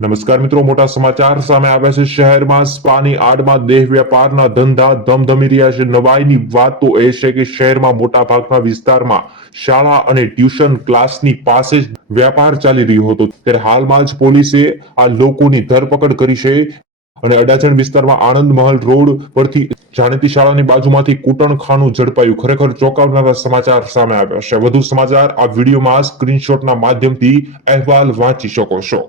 નમસ્કાર મિત્રો, મોટા સમાચાર સામે આવ્યા છે। શહેરમાં સ્પાની આડમાં દેહ વેપારના ધંધા ધમધમી રહ્યા છે। નવાઈની વાત તો એ છે કે શહેરમાં મોટા ભાગના વિસ્તારમાં શાળા અને ટ્યુશન ક્લાસની પાસે જ વેપાર ચાલી રહ્યો હતો, ત્યારે હાલમાં જ પોલીસે આ લોકોની ધરપકડ કરી છે અને અડાજણ વિસ્તારમાં આનંદ મહલ રોડ પરથી જાણીતી શાળાની બાજુમાંથી કૂટણખાનું ઝડપાયું। ખરેખર ચોંકાવનારા સમાચાર સામે આવ્યા છે। વધુ સમાચાર આ વિડીયોમાં સ્ક્રીનશોટના માધ્યમથી અહેવાલ વાંચી શકો છો।